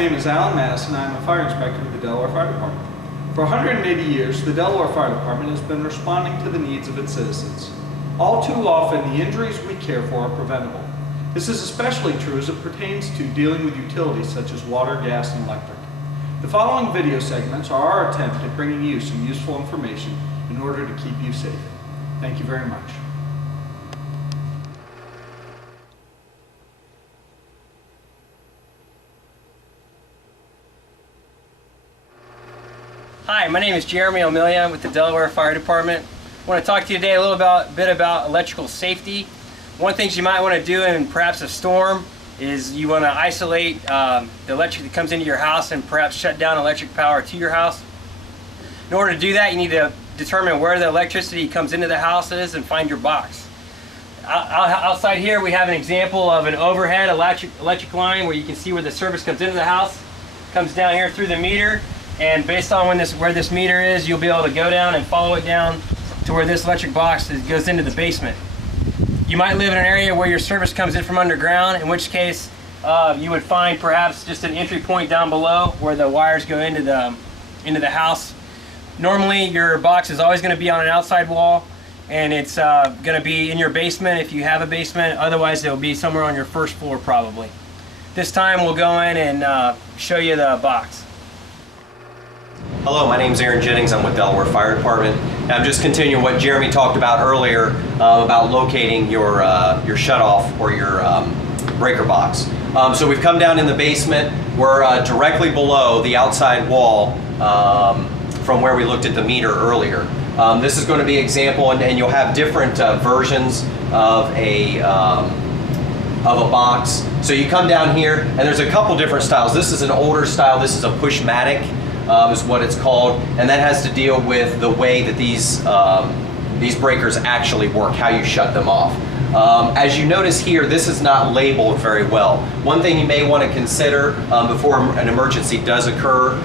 name is Alan Madison and I'm a fire inspector with the Delaware Fire Department. For 180 years, the Delaware Fire Department has been responding to the needs of its citizens. All too often, the injuries we care for are preventable. This is especially true as it pertains to dealing with utilities such as water, gas, and electric. The following video segments are our attempt at bringing you some useful information in order to keep you safe. Thank you very much. Hi, my name is Jeremy O'Melia with the Delaware Fire Department. I want to talk to you today a little bit about electrical safety. One of the things you might want to do in perhaps a storm is you want to isolate the electric that comes into your house and perhaps shut down electric power to your house. In order to do that, you need to determine where the electricity comes into the house is and find your box. Outside here we have an example of an overhead electric line where you can see where the service comes into the house, comes down here through the meter, and based on where this meter is, you'll be able to go down and follow it down to where this electric box goes into the basement. You might live in an area where your service comes in from underground, in which case you would find perhaps just an entry point down below where the wires go into the house. Normally your box is always going to be on an outside wall, and it's going to be in your basement if you have a basement. Otherwise it'll be somewhere on your first floor probably. This time we'll go in and show you the box. Hello, my name is Aaron Jennings. I'm with Delaware Fire Department. And I'm just continuing what Jeremy talked about earlier about locating your shutoff or your breaker box. So we've come down in the basement. We're directly below the outside wall from where we looked at the meter earlier. This is going to be an example, and you'll have different versions of a box. So you come down here, and there's a couple different styles. This is an older style. This is a Pushmatic. Is what it's called, and that has to deal with the way that these breakers actually work, how you shut them off. As you notice here, this is not labeled very well. One thing you may want to consider before an emergency does occur,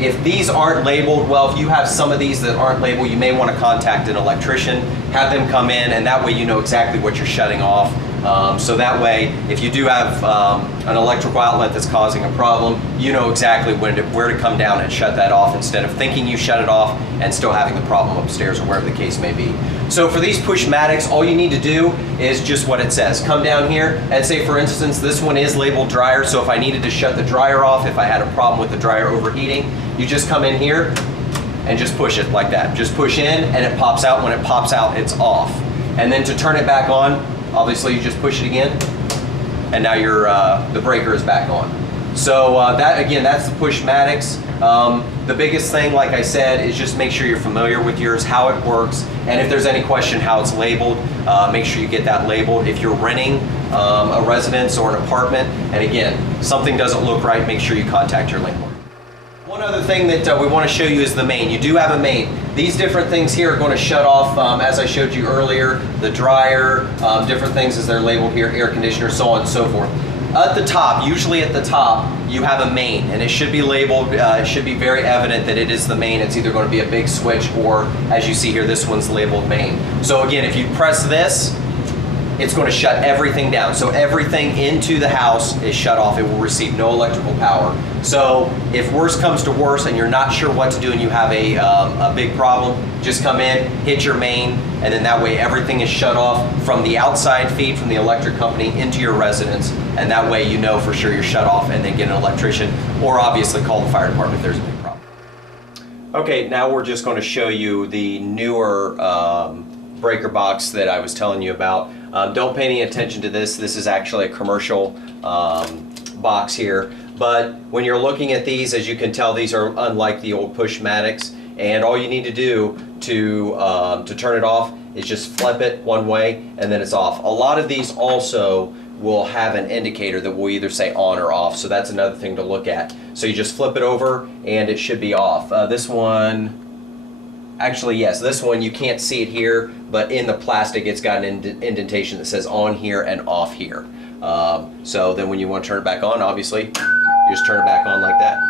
if these aren't labeled well, if you have some of these that aren't labeled, you may want to contact an electrician, have them come in, and that way you know exactly what you're shutting off. So that way, if you do have an electrical outlet that's causing a problem, you know exactly where to come down and shut that off instead of thinking you shut it off and still having the problem upstairs or wherever the case may be. So for these Pushmatics, all you need to do is just what it says. Come down here and say, for instance, this one is labeled dryer, so if I needed to shut the dryer off, if I had a problem with the dryer overheating, you just come in here and just push it like that. Just push in and it pops out. When it pops out, it's off. And then to turn it back on, obviously you just push it again, and now the breaker is back on. So that's the Pushmatics. The biggest thing, like I said, is just make sure you're familiar with yours, how it works, and if there's any question how it's labeled, make sure you get that labeled. If you're renting a residence or an apartment, and again, something doesn't look right, make sure you contact your landlord. One other thing that we want to show you is the main. You do have a main. These different things here are going to shut off, as I showed you earlier, the dryer, different things as they're labeled here, air conditioner, so on and so forth. At the top, usually at the top, you have a main, and it should be labeled, it should be very evident that it is the main. It's either going to be a big switch or, as you see here, this one's labeled main. So again, if you press this, it's going to shut everything down. So everything into the house is shut off. It will receive no electrical power. So if worse comes to worse and you're not sure what to do and you have a big problem, just come in, hit your main, and then that way everything is shut off from the outside feed from the electric company into your residence, and that way you know for sure you're shut off, and then get an electrician or obviously call the fire department if there's a big problem. Okay, now we're just going to show you the newer breaker box that I was telling you about. Don't pay any attention to this. This is actually a commercial box here. But when you're looking at these, as you can tell, these are unlike the old Pushmatics. And all you need to do to turn it off is just flip it one way and then it's off. A lot of these also will have an indicator that will either say on or off. So that's another thing to look at. So you just flip it over and it should be off. This one, actually, yes, this one you can't see it here, but in the plastic it's got an indentation that says on here and off here. So then when you want to turn it back on, obviously, you just turn it back on like that.